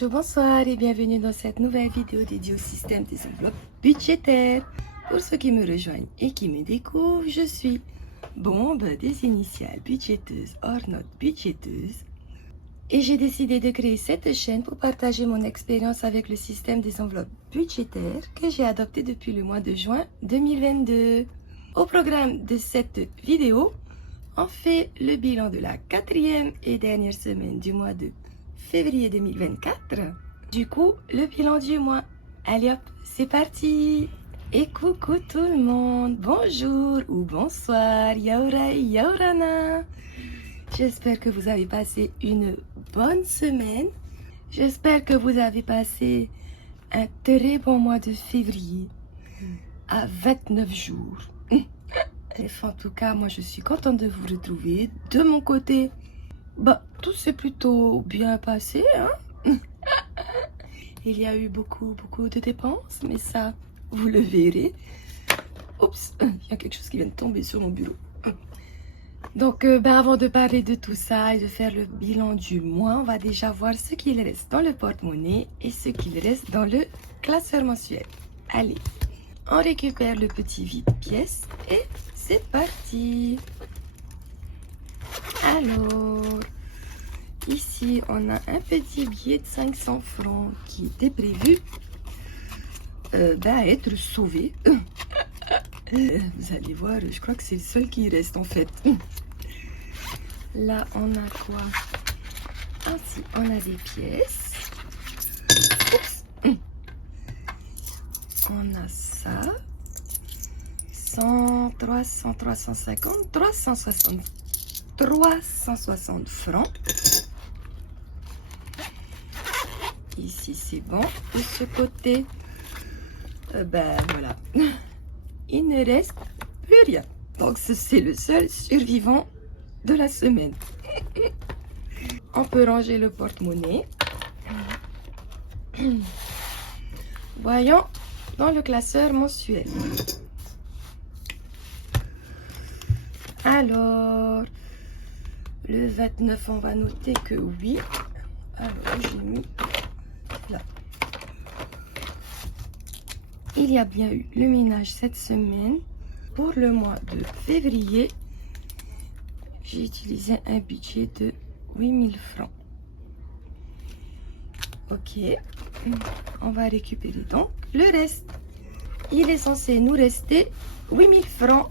Bonjour, bonsoir et bienvenue dans cette nouvelle vidéo dédiée au système des enveloppes budgétaires. Pour ceux qui me rejoignent et qui me découvrent, je suis Bombe des initiales budgéteuses hors notes budgéteuses. Et j'ai décidé de créer cette chaîne pour partager mon expérience avec le système des enveloppes budgétaires que j'ai adopté depuis le mois de juin 2022. Au programme de cette vidéo, on fait le bilan de la 4e et dernière semaine du mois de février 2024. Du coup, le bilan du mois. Allez hop, c'est parti. Et coucou tout le monde. Bonjour ou bonsoir. Yaura et Yaurana. J'espère que vous avez passé une bonne semaine. J'espère que vous avez passé un très bon mois de février à 29 jours. Bref, en tout cas, moi je suis contente de vous retrouver. De mon côté, tout s'est plutôt bien passé, hein. Il y a eu beaucoup de dépenses, mais ça, vous le verrez. Oups, il y a quelque chose qui vient de tomber sur mon bureau. Donc, avant de parler de tout ça et de faire le bilan du mois, on va déjà voir ce qu'il reste dans le porte-monnaie et ce qu'il reste dans le classeur mensuel. Allez, on récupère le petit vide-pièce et c'est parti. Alors, ici, on a un petit billet de 500 francs qui était prévu être sauvé. Vous allez voir, je crois que c'est le seul qui reste en fait. Là, on a quoi? Ainsi, on a des pièces. Oups. On a ça. 100, 300, 350, 360 francs. Ici, c'est bon. De ce côté, voilà. Il ne reste plus rien. Donc, c'est le seul survivant de la semaine. On peut ranger le porte-monnaie. Voyons dans le classeur mensuel. Alors, le 29, on va noter que oui. Alors, j'ai mis là. Il y a bien eu le ménage cette semaine. Pour le mois de février, j'ai utilisé un budget de 8000 francs. Ok, on va récupérer donc le reste. Il est censé nous rester 8000 francs.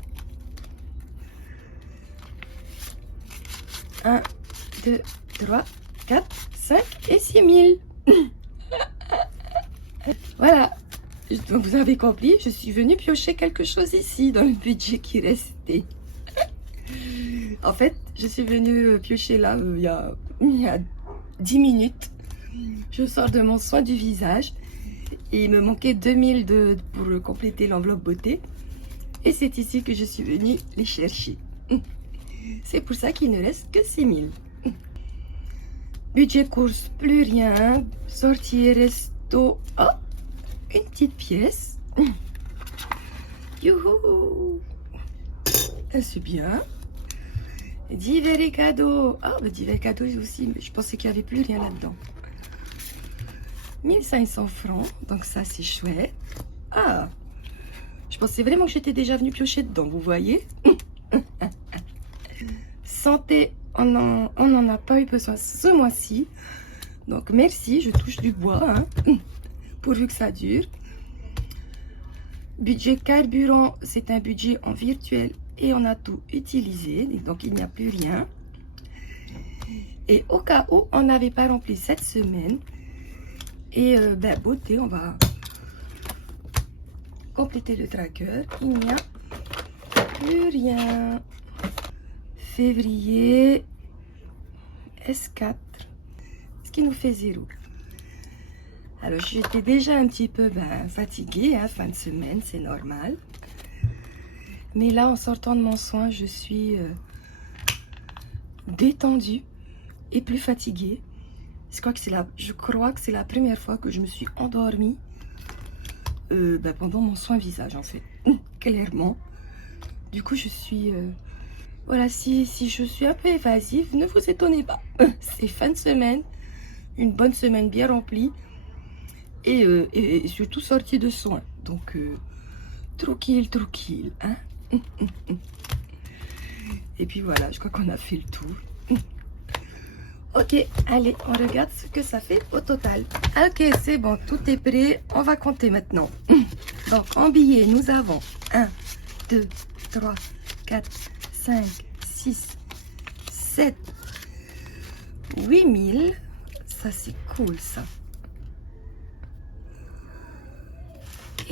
1, 2, 3, 4, 5 et 6000. Voilà. Donc vous avez compris, je suis venue piocher quelque chose ici dans le budget qui restait. En fait, je suis venue piocher là il y a 10 minutes. Je sors de mon soin du visage et il me manquait 2000 pour compléter l'enveloppe beauté. Et c'est ici que je suis venue les chercher. C'est pour ça qu'il ne reste que 6000. Budget course, plus rien. Sortie resto. Oh, une petite pièce. Youhou. C'est bien. Divers et cadeaux. Ah, divers cadeaux aussi, mais je pensais qu'il n'y avait plus rien là-dedans. 1500 francs, donc ça c'est chouette. Ah, je pensais vraiment que j'étais déjà venue piocher dedans, vous voyez. Santé, on n'en a pas eu besoin ce mois-ci. Donc merci, je touche du bois, hein, pourvu que ça dure. Budget carburant, c'est un budget en virtuel et on a tout utilisé, donc il n'y a plus rien. Et au cas où on n'avait pas rempli cette semaine, et beauté, on va compléter le tracker. Il n'y a plus rien. Février, S4, ce qui nous fait 0. Alors, j'étais déjà un petit peu fatiguée, hein, fin de semaine, c'est normal. Mais là, en sortant de mon soin, je suis détendue et plus fatiguée. Je crois que c'est la première fois que je me suis endormie pendant mon soin visage, en fait. Clairement. Du coup, je suis... voilà, si je suis un peu évasive, ne vous étonnez pas. C'est fin de semaine. une bonne semaine bien remplie et surtout sortie de soins. Donc, tranquille, tranquille. Hein. Et puis voilà, je crois qu'on a fait le tour. Ok, allez, on regarde ce que ça fait au total. Ok, c'est bon, tout est prêt. On va compter maintenant. Donc, en billets, nous avons 1, 2, 3, 4, 5, 6, 7, 8000. Ça, c'est cool, ça.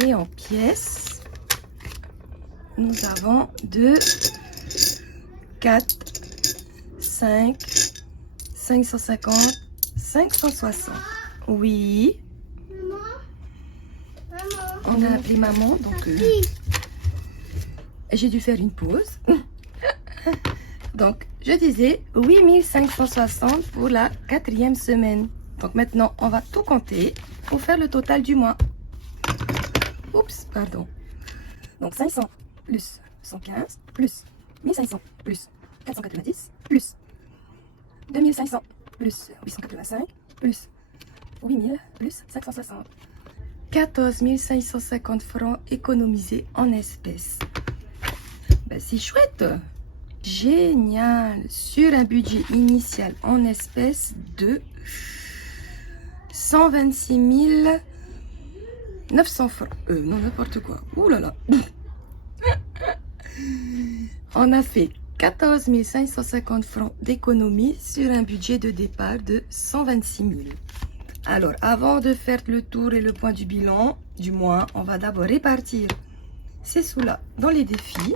Et en pièces, nous avons 2, 4, 5, 550, 560. Oui. On a appelé maman, donc j'ai dû faire une pause. Donc, je disais 8560 pour la 4e semaine. Donc maintenant, on va tout compter pour faire le total du mois. Oups, pardon. Donc 500 plus 115 plus 1500 plus 490 plus 2500 plus 885 plus 8000 plus 560. 14 550 francs économisés en espèces. Ben, c'est chouette. Génial. Sur un budget initial en espèces de 126 900 francs. Non, n'importe quoi. Ouh là là. On a fait 14 550 francs d'économie sur un budget de départ de 126 000. Alors, avant de faire le tour et le point du bilan du mois, on va d'abord répartir ces sous-là dans les défis.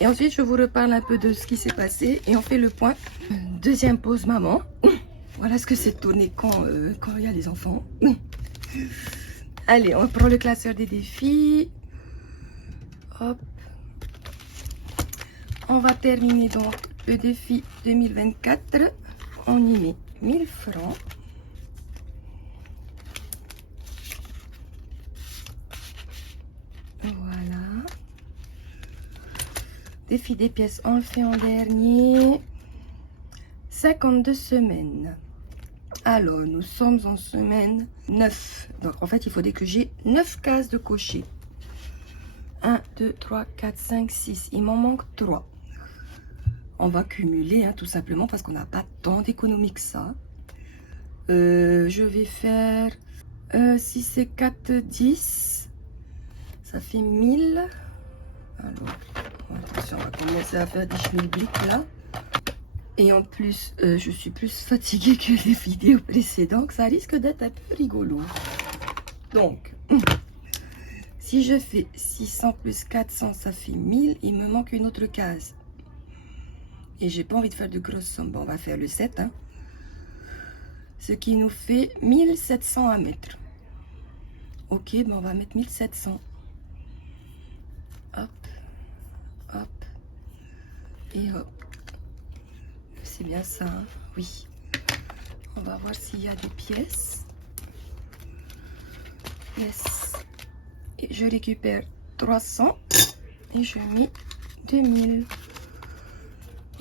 Et ensuite, je vous reparle un peu de ce qui s'est passé et on fait le point. Deuxième pause maman. Voilà ce que c'est de tourner quand il y a les enfants. Allez, on prend le classeur des défis. Hop. On va terminer donc le défi 2024. On y met 1000 francs. Voilà. Défi des pièces, on le fait en dernier. 52 semaines. Alors, nous sommes en semaine 9. Donc, en fait, il faudrait que j'ai 9 cases de cocher. 1, 2, 3, 4, 5, 6. Il m'en manque 3. On va cumuler, hein, tout simplement, parce qu'on n'a pas tant d'économie que ça. Je vais faire... si c'est 4, 10, ça fait 1000. Alors, attention, on va commencer à faire des schmilblick là. Et en plus, je suis plus fatiguée que les vidéos précédentes. Ça risque d'être un peu rigolo. Donc, si je fais 600 plus 400, ça fait 1000. Il me manque une autre case. Et j'ai pas envie de faire de grosses sommes. Bon, on va faire le 7. Hein. Ce qui nous fait 1700 à mettre. Ok, ben on va mettre 1700. Hop, hop, et hop. C'est bien ça, hein? Oui. On va voir s'il y a des pièces. Yes. Et je récupère 300 et je mets 2000.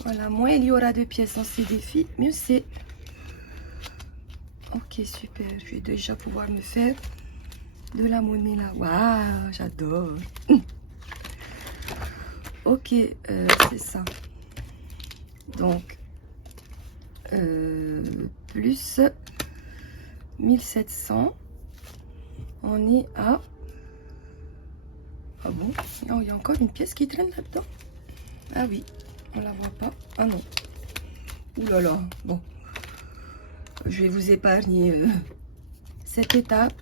Voilà, moins il y aura de pièces dans ces défis, mieux c'est. Ok, super. Je vais déjà pouvoir me faire de la monnaie là. Waouh, j'adore. Ok, c'est ça. Donc, plus 1700. On est à... Ah bon? Non, il y a encore une pièce qui traîne là-dedans. Ah oui, on la voit pas. Ah non. Ouh là là. Bon. Je vais vous épargner cette étape.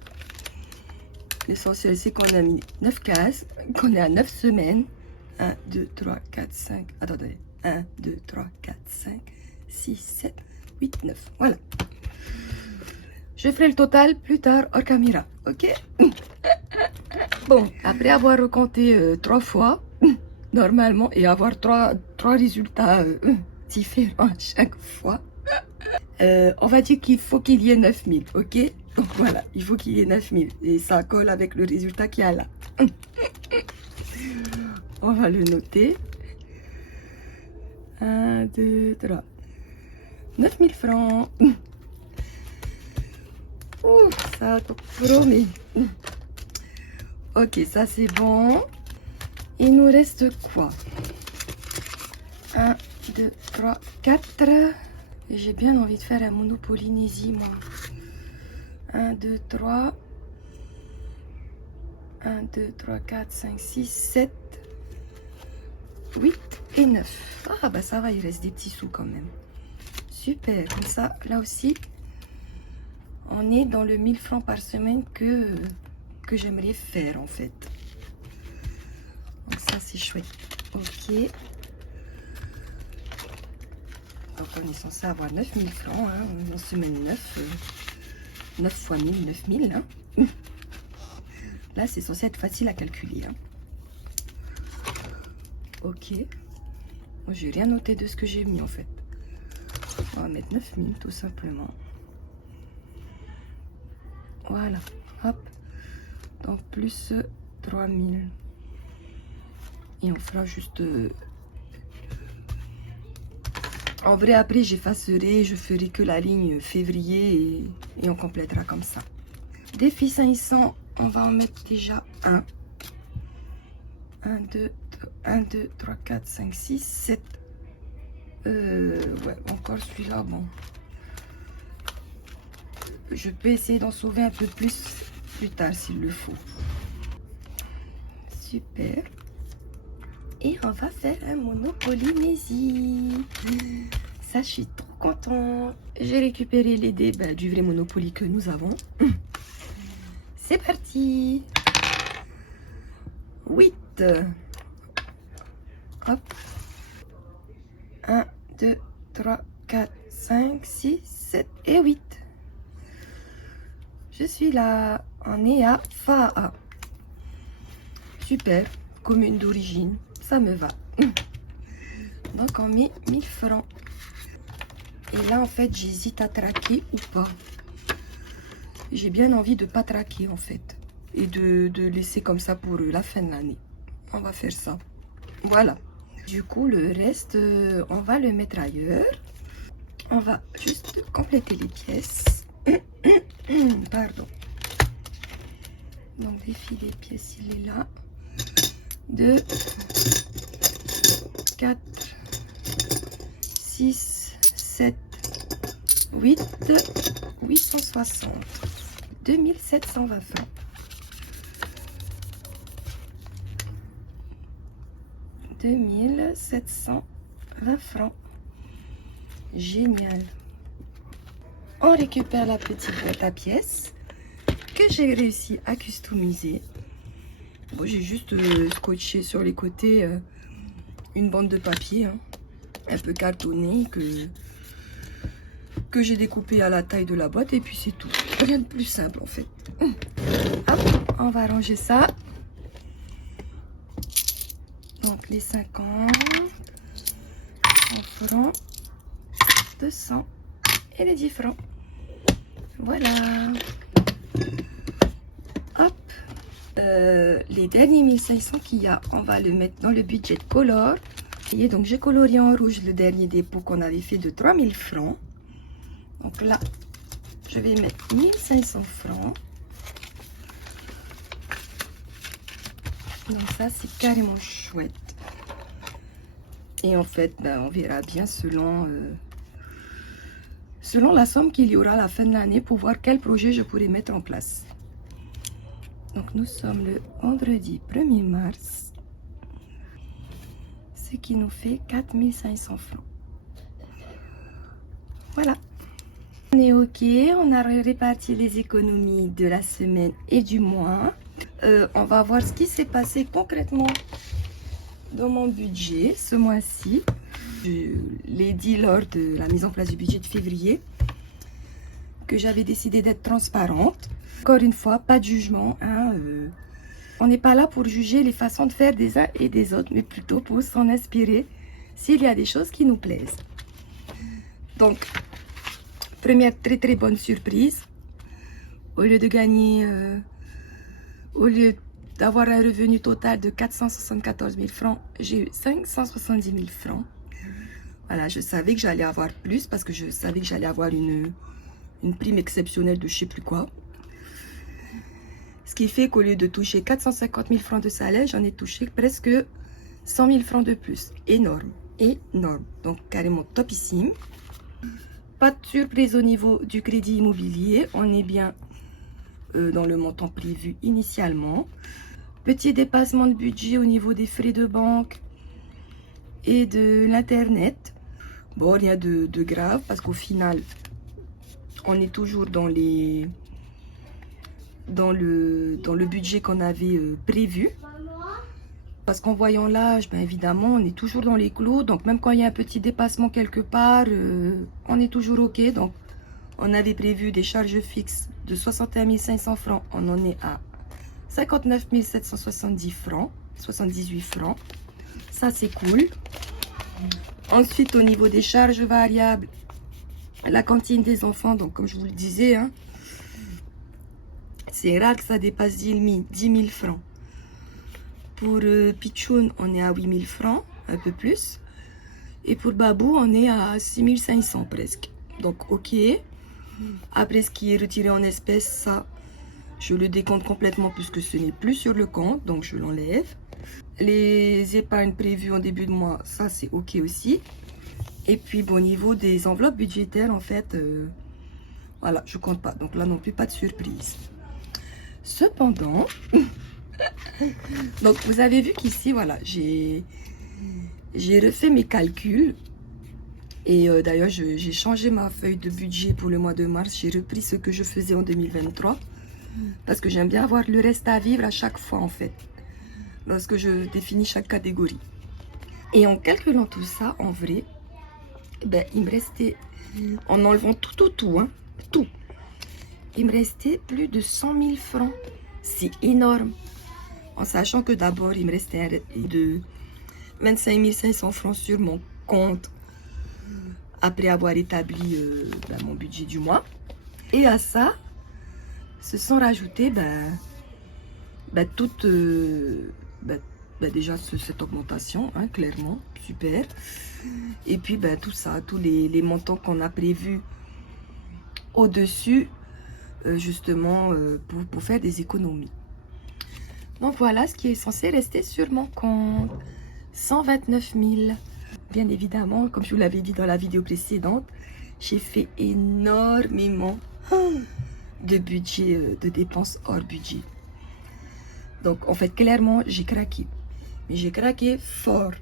L'essentiel, c'est qu'on a mis 9 cases, qu'on est à 9 semaines. 1, 2, 3, 4, 5. Attendez. 1, 2, 3, 4, 5, 6, 7, 8, 9. Voilà. Je ferai le total plus tard hors caméra. Ok? Bon, après avoir recompté 3 fois, normalement, et avoir trois résultats différents chaque fois, on va dire qu'il faut qu'il y ait 9000. Ok? Donc voilà, il faut qu'il y ait 9000. Et ça colle avec le résultat qu'il y a là. On va le noter. 1, 2, 3. 9000 francs. Ouh, ça promet. Ok, ça c'est bon. Il nous reste quoi? 1, 2, 3, 4. J'ai bien envie de faire un Monopolynésie, moi. 1, 2, 3. 1, 2, 3, 4, 5, 6, 7, 8 et 9. Ah, bah ça va, il reste des petits sous quand même. Super, comme ça, là aussi, on est dans le 1000 francs par semaine que j'aimerais faire en fait. Donc ça, c'est chouette. Ok. Donc on est censé avoir 9000 francs, hein, en semaine 9. 9 fois 1000, 9000. Hein. Là, c'est censé être facile à calculer. Hein. Ok. Moi, j'ai rien noté de ce que j'ai mis en fait. On va mettre 9000 tout simplement. Voilà. Hop. Donc plus 3000. Et on fera juste... En vrai, après, j'effacerai, je ferai que la ligne février et on complétera comme ça. Défi 500, on va en mettre déjà un. 1, 2, 3, 4, 5, 6, 7. Ouais, encore celui-là, bon. Je peux essayer d'en sauver un peu plus tard s'il le faut. Super. Et on va faire un Monopolynésie. Ça, je suis trop contente. J'ai récupéré les dés du vrai Monopoly que nous avons. C'est parti. 8. Hop. 1, 2, 3, 4, 5, 6, 7 et 8. Je suis là. On est à Fa'a. Super. Commune d'origine. Ça me va. Donc on met 1000 francs. Et là en fait j'hésite à traquer ou pas. J'ai bien envie de pas traquer en fait. Et de laisser comme ça pour la fin de l'année. On va faire ça. Voilà. Du coup le reste on va le mettre ailleurs. On va juste compléter les pièces. Pardon. Donc défi des pièces, il est là. 2, 4, 6, 7, 8, 860. 2720 francs. 2720 francs. Génial. On récupère la petite boîte à pièces que j'ai réussi à customiser. Bon, j'ai juste scotché sur les côtés une bande de papier hein, un peu cartonnée que j'ai découpé à la taille de la boîte et puis c'est tout. Rien de plus simple en fait. Hop, on va ranger ça. Donc les 50, 100 francs, 200 et les 10 francs. Voilà. Hop. Les derniers 1500 qu'il y a, on va le mettre dans le budget color. Et donc j'ai colorié en rouge le dernier dépôt qu'on avait fait de 3000 francs. Donc là, je vais mettre 1500 francs. Donc ça, c'est carrément chouette. Et en fait, on verra bien selon la somme qu'il y aura à la fin de l'année pour voir quel projet je pourrais mettre en place. Donc nous sommes le vendredi 1er mars. Ce qui nous fait 4500 francs. Voilà. On est ok, on a réparti les économies de la semaine et du mois. On va voir ce qui s'est passé concrètement dans mon budget ce mois-ci. Je l'ai dit lors de la mise en place du budget de février que j'avais décidé d'être transparente. Encore une fois, pas de jugement. Hein, on n'est pas là pour juger les façons de faire des uns et des autres, mais plutôt pour s'en inspirer s'il y a des choses qui nous plaisent. Donc, première très bonne surprise. Au lieu de gagner, au lieu d'avoir un revenu total de 474 000 francs, j'ai eu 570 000 francs. Voilà, je savais que j'allais avoir plus parce que je savais que j'allais avoir une une prime exceptionnelle de je sais plus quoi. Ce qui fait qu'au lieu de toucher 450 000 francs de salaire, j'en ai touché presque 100 000 francs de plus. Énorme, énorme. Donc carrément topissime. Pas de surprise au niveau du crédit immobilier. On est bien dans le montant prévu initialement. Petit dépassement de budget au niveau des frais de banque et de l'internet. Bon, rien de grave parce qu'au final, on est toujours dans le budget qu'on avait prévu. Parce qu'en voyant l'âge, ben évidemment, on est toujours dans les clous. Donc même quand il y a un petit dépassement quelque part, on est toujours OK. Donc on avait prévu des charges fixes de 61 500 francs. On en est à 59 770 francs, 78 francs. Ça, c'est cool. Ensuite, au niveau des charges variables, la cantine des enfants, donc comme je vous le disais, hein, c'est rare que ça dépasse 10 000 francs. Pour Pichoun, on est à 8 000 francs, un peu plus. Et pour Babou, on est à 6 500 presque. Donc, OK. Après, ce qui est retiré en espèces, ça, je le décompte complètement puisque ce n'est plus sur le compte. Donc, je l'enlève. Les épargnes prévues en début de mois, ça, c'est OK aussi. Et puis, bon, au niveau des enveloppes budgétaires, en fait, voilà, je compte pas. Donc là non plus, pas de surprise. Cependant... Donc vous avez vu qu'ici, voilà, j'ai refait mes calculs. Et d'ailleurs, j'ai changé ma feuille de budget pour le mois de mars. J'ai repris ce que je faisais en 2023. Parce que j'aime bien avoir le reste à vivre à chaque fois, en fait. Lorsque je définis chaque catégorie. Et en calculant tout ça, en vrai, ben, il me restait, en enlevant tout, hein, tout. Il me restait plus de 100 000 francs. C'est énorme. En sachant que d'abord, il me restait de 25 500 francs sur mon compte après avoir établi mon budget du mois. Et à ça, se sont rajoutés déjà cette augmentation, hein, clairement, super. Et puis tout ça, tous les montants qu'on a prévus au-dessus, justement, pour faire des économies. Donc voilà ce qui est censé rester sur mon compte. 129 000. Bien évidemment, comme je vous l'avais dit dans la vidéo précédente, j'ai fait énormément de budget, de dépenses hors budget. Donc en fait, clairement, j'ai craqué. Mais j'ai craqué fort.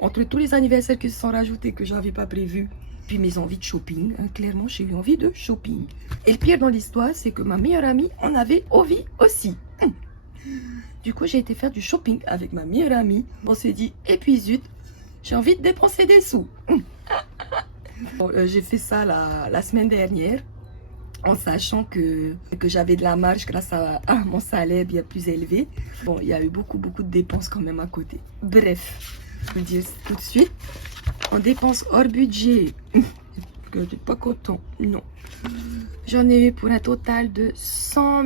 Entre tous les anniversaires qui se sont rajoutés que je n'avais pas prévus, puis mes envies de shopping, hein, clairement, j'ai eu envie de shopping. Et le pire dans l'histoire, c'est que ma meilleure amie en avait envie aussi. Du coup, j'ai été faire du shopping avec ma meilleure amie. On s'est dit, et puis zut, j'ai envie de dépenser des sous. Bon, j'ai fait ça la semaine dernière, en sachant que j'avais de la marge grâce à mon salaire bien plus élevé. Bon, il y a eu beaucoup de dépenses quand même à côté. Bref, je vous le dis tout de suite, en dépenses hors budget, que je n'étais pas content, non. J'en ai eu pour un total de 100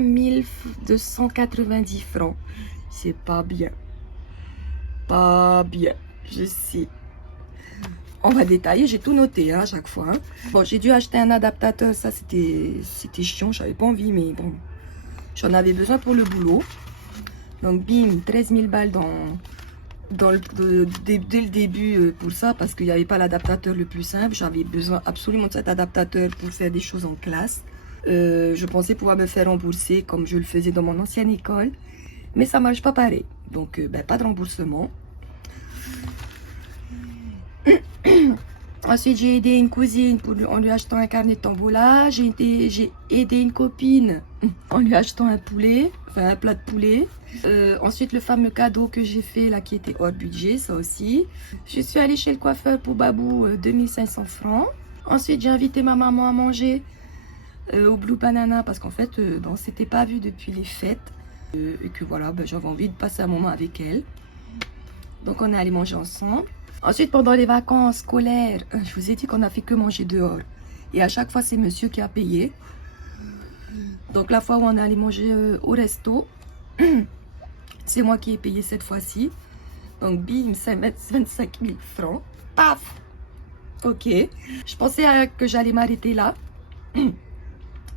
290 francs. C'est pas bien. Pas bien, je sais. On va détailler, j'ai tout noté hein, à chaque fois. Hein. Bon, j'ai dû acheter un adaptateur, ça c'était chiant, j'avais pas envie, mais bon, j'en avais besoin pour le boulot. Donc bim, 13 000 balles dès le début pour ça, parce qu'il n'y avait pas l'adaptateur le plus simple. J'avais besoin absolument de cet adaptateur pour faire des choses en classe. Je pensais pouvoir me faire rembourser comme je le faisais dans mon ancienne école, mais ça marche pas pareil. Donc pas de remboursement. Ensuite, j'ai aidé une cousine en lui achetant un carnet de tombola. J'ai aidé une copine en lui achetant un poulet, enfin un plat de poulet. Ensuite, le fameux cadeau que j'ai fait là qui était hors budget, ça aussi. Je suis allée chez le coiffeur pour Babou, 2500 francs. Ensuite, j'ai invité ma maman à manger au Blue Banana parce qu'en fait, on s'était pas vu depuis les fêtes. Et que voilà, j'avais envie de passer un moment avec elle. Donc, on est allé manger ensemble. Ensuite, pendant les vacances scolaires, je vous ai dit qu'on a fait que manger dehors. Et à chaque fois, c'est monsieur qui a payé. Donc, la fois où on est allé manger au resto, c'est moi qui ai payé cette fois-ci. Donc, bim, 25 000 francs. Paf! Ok. Je pensais que j'allais m'arrêter là.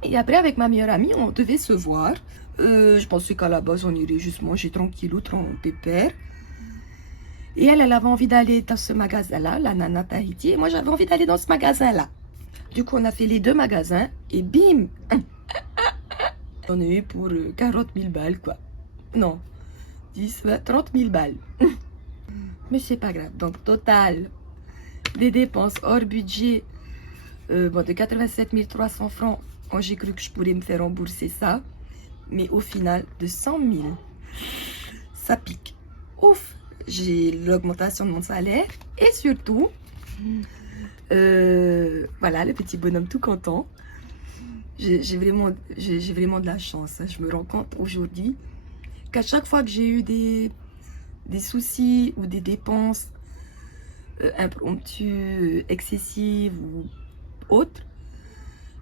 Et après, avec ma meilleure amie, on devait se voir. Je pensais qu'à la base, on irait juste manger tranquillou, pépère. Et elle avait envie d'aller dans ce magasin-là, la Nana Tahiti. Et moi, j'avais envie d'aller dans ce magasin-là. Du coup, on a fait les deux magasins. Et bim, on a eu pour 40 000 balles, quoi. Non, 10, 20, 30 000 balles. Mais c'est pas grave. Donc, total des dépenses hors budget de 87 300 francs. Quand j'ai cru que je pourrais me faire rembourser ça. Mais au final, de 100 000, ça pique. Ouf, j'ai l'augmentation de mon salaire. Et surtout, voilà, le petit bonhomme tout content. J'ai vraiment de la chance. Hein. Je me rends compte aujourd'hui qu'à chaque fois que j'ai eu des soucis ou des dépenses impromptues, excessives ou autres,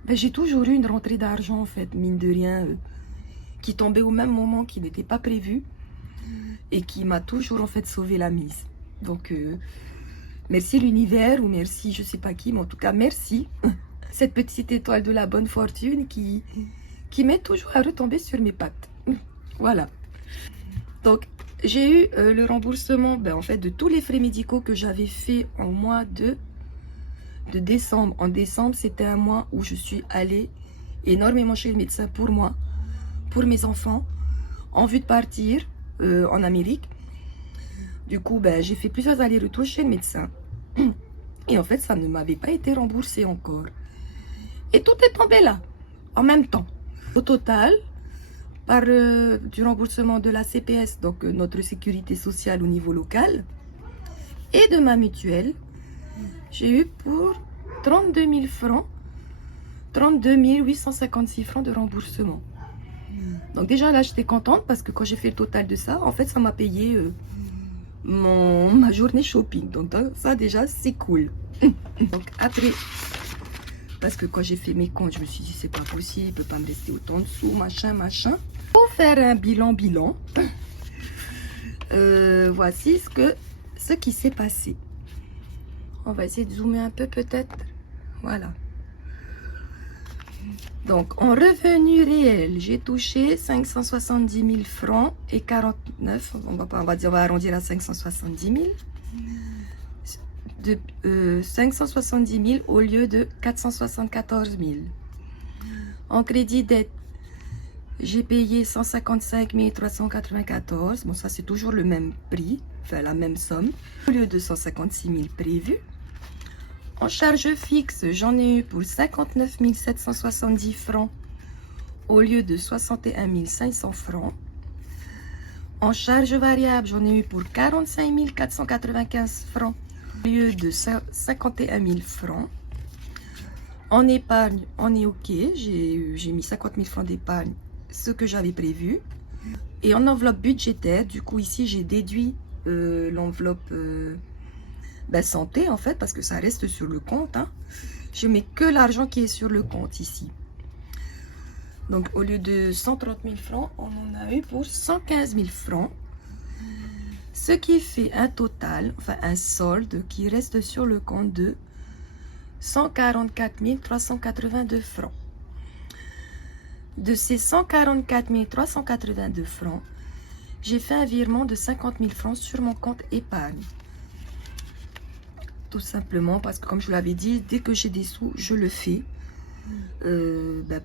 ben, j'ai toujours eu une rentrée d'argent, en fait, mine de rien, qui tombait au même moment, qui n'était pas prévu et qui m'a toujours, en fait, sauvé la mise. Donc, merci l'univers ou merci je sais pas qui, mais en tout cas, merci. Cette petite étoile de la bonne fortune qui m'aide toujours à retomber sur mes pattes. Voilà. Donc, j'ai eu le remboursement en fait, de tous les frais médicaux que j'avais fait en mois de décembre. En décembre, c'était un mois où je suis allée énormément chez le médecin pour moi, pour mes enfants, en vue de partir en Amérique. Du coup, j'ai fait plusieurs allers-retours chez le médecin. Et en fait, ça ne m'avait pas été remboursé encore. Et tout est tombé là, en même temps. Au total, par du remboursement de la CPS, donc notre sécurité sociale au niveau local, et de ma mutuelle, j'ai eu pour 32 000 francs, 32 856 francs de remboursement. Donc déjà là, j'étais contente parce que quand j'ai fait le total de ça, en fait, ça m'a payé ma journée shopping. Donc ça déjà, c'est cool. Donc après... Parce que quand j'ai fait mes comptes, je me suis dit, c'est pas possible, il peut pas me rester autant de sous, machin. Pour faire un bilan, voici ce qui s'est passé. On va essayer de zoomer un peu peut-être. Voilà. Donc, en revenu réel, j'ai touché 570 000 francs et 49, on va arrondir à 570 000. De 570 000 au lieu de 474 000. En crédit dette, j'ai payé 155 394. Bon, ça c'est toujours le même prix, enfin la même somme, au lieu de 156 000 prévus. En charge fixe, j'en ai eu pour 59 770 francs au lieu de 61 500 francs. En charge variable, j'en ai eu pour 45 495 francs au lieu de 51 000 francs. En épargne, on est OK. J'ai mis 50 000 francs d'épargne, ce que j'avais prévu. Et en enveloppe budgétaire, du coup, ici, j'ai déduit l'enveloppe santé, en fait, parce que ça reste sur le compte. Hein. Je mets que l'argent qui est sur le compte ici. Donc, au lieu de 130 000 francs, on en a eu pour 115 000 francs. Ce qui fait un total, enfin un solde qui reste sur le compte de 144 382 francs. De ces 144 382 francs, j'ai fait un virement de 50 000 francs sur mon compte épargne. Tout simplement parce que, comme je vous l'avais dit, dès que j'ai des sous, je le fais.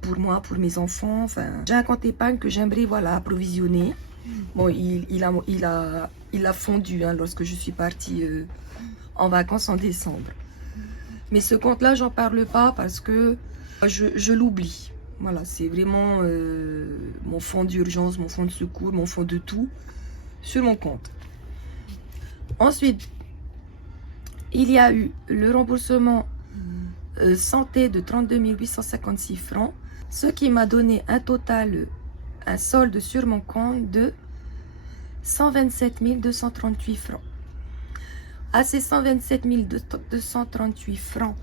Pour moi, pour mes enfants, enfin, j'ai un compte épargne que j'aimerais approvisionner. Bon, il a fondu hein, lorsque je suis partie en vacances en décembre. Mais ce compte-là, j'en parle pas parce que je l'oublie. Voilà, c'est vraiment mon fonds d'urgence, mon fonds de secours, mon fonds de tout sur mon compte. Ensuite, il y a eu le remboursement santé de 32 856 francs, ce qui m'a donné un solde sur mon compte de 127 238 francs. À ces 127 238 francs,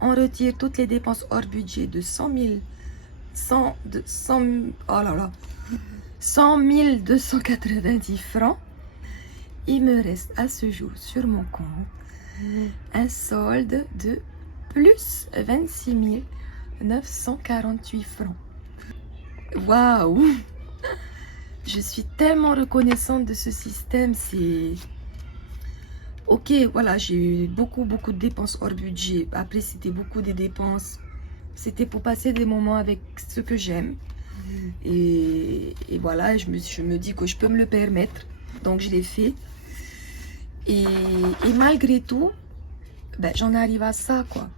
on retire toutes les dépenses hors budget de 100 290 francs. Il me reste à ce jour sur mon compte un solde de plus 26 948 francs. Waouh! Je suis tellement reconnaissante de ce système. C'est... Ok, voilà, j'ai eu beaucoup de dépenses hors budget. Après, c'était beaucoup des dépenses. C'était pour passer des moments avec ceux que j'aime. Et voilà, je me dis que je peux me le permettre. Donc, je l'ai fait. Et malgré tout, ben, j'en arrive à ça, quoi.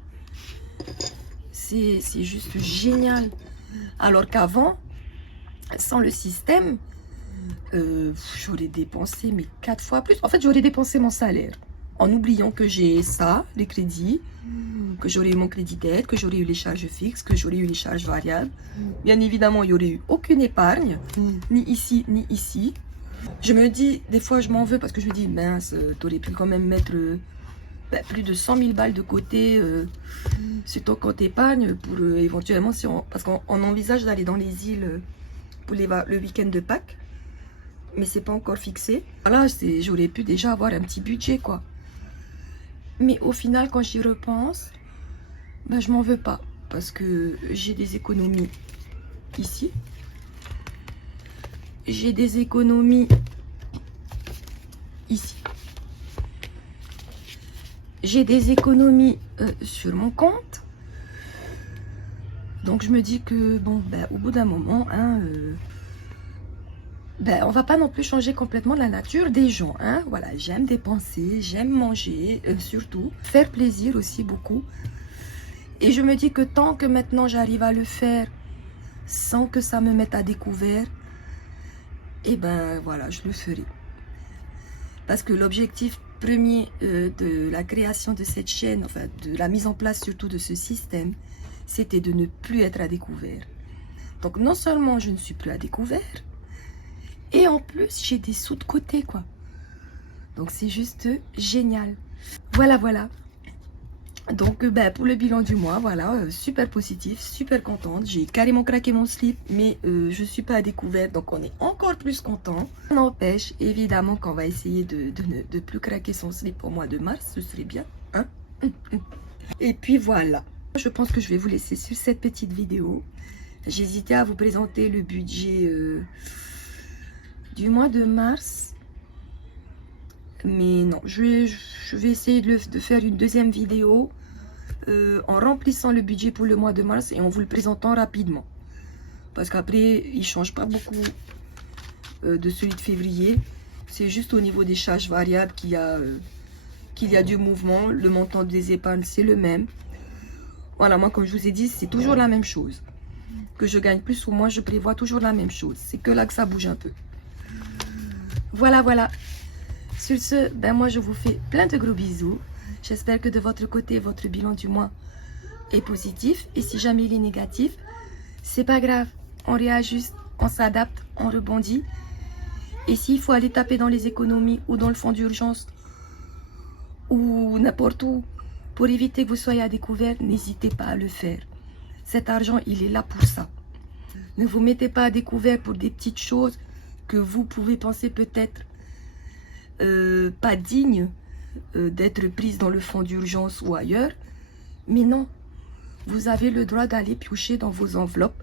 C'est juste génial. Alors qu'avant, sans le système, j'aurais dépensé mais 4 fois plus. En fait, j'aurais dépensé mon salaire en oubliant que j'ai ça, les crédits, que j'aurais eu mon crédit d'aide, que j'aurais eu les charges fixes, que j'aurais eu les charges variables. Bien évidemment, il n'y aurait eu aucune épargne, ni ici, ni ici. Je me dis, des fois, je m'en veux parce que je me dis, mince, t'aurais pu quand même mettre plus de 100 000 balles de côté sur ton compte épargne pour éventuellement, si on, parce qu'on envisage d'aller dans les îles pour le week-end de Pâques, mais c'est pas encore fixé. Voilà, j'aurais pu déjà avoir un petit budget, quoi. Mais au final, quand j'y repense, ben, je m'en veux pas parce que j'ai des économies ici. J'ai des économies ici. J'ai des économies sur mon compte. Donc je me dis que bon, ben, au bout d'un moment, hein, ben, on va pas non plus changer complètement la nature des gens. Hein. Voilà, j'aime dépenser, j'aime manger, surtout. Faire plaisir aussi beaucoup. Et je me dis que tant que maintenant j'arrive à le faire sans que ça me mette à découvert, et ben voilà, je le ferai. Parce que l'objectif premier de la création de cette chaîne, enfin de la mise en place surtout de ce système, c'était de ne plus être à découvert. Donc non seulement je ne suis plus à découvert, et en plus j'ai des sous de côté, quoi. Donc c'est juste génial. Voilà, voilà. Donc ben, pour le bilan du mois, voilà, super positif, super contente. J'ai carrément craqué mon slip, mais je suis pas à découvert, donc on est encore plus content. Ça n'empêche évidemment qu'on va essayer de ne plus craquer son slip au mois de mars, ce serait bien, hein. Et puis voilà. Je pense que je vais vous laisser sur cette petite vidéo. J'hésitais à vous présenter le budget du mois de mars. Mais non, je vais essayer de faire une deuxième vidéo en remplissant le budget pour le mois de mars et en vous le présentant rapidement. Parce qu'après, il ne change pas beaucoup de celui de février. C'est juste au niveau des charges variables qu'il y a du mouvement. Le montant des épargnes, c'est le même. Voilà, moi, comme je vous ai dit, c'est toujours la même chose. Que je gagne plus ou moins, je prévois toujours la même chose. C'est que là que ça bouge un peu. Voilà, voilà. Sur ce, ben moi, je vous fais plein de gros bisous. J'espère que de votre côté, votre bilan du mois est positif. Et si jamais il est négatif, c'est pas grave. On réajuste, on s'adapte, on rebondit. Et s'il faut aller taper dans les économies ou dans le fonds d'urgence ou n'importe où pour éviter que vous soyez à découvert, n'hésitez pas à le faire. Cet argent, il est là pour ça. Ne vous mettez pas à découvert pour des petites choses que vous pouvez penser peut-être pas dignes d'être prises dans le fonds d'urgence ou ailleurs. Mais non, vous avez le droit d'aller piocher dans vos enveloppes,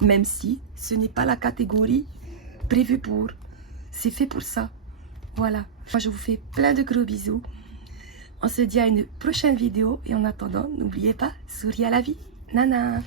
même si ce n'est pas la catégorie prévue pour. C'est fait pour ça. Voilà. Moi, je vous fais plein de gros bisous. On se dit à une prochaine vidéo. Et en attendant, n'oubliez pas, souriez à la vie. Nana.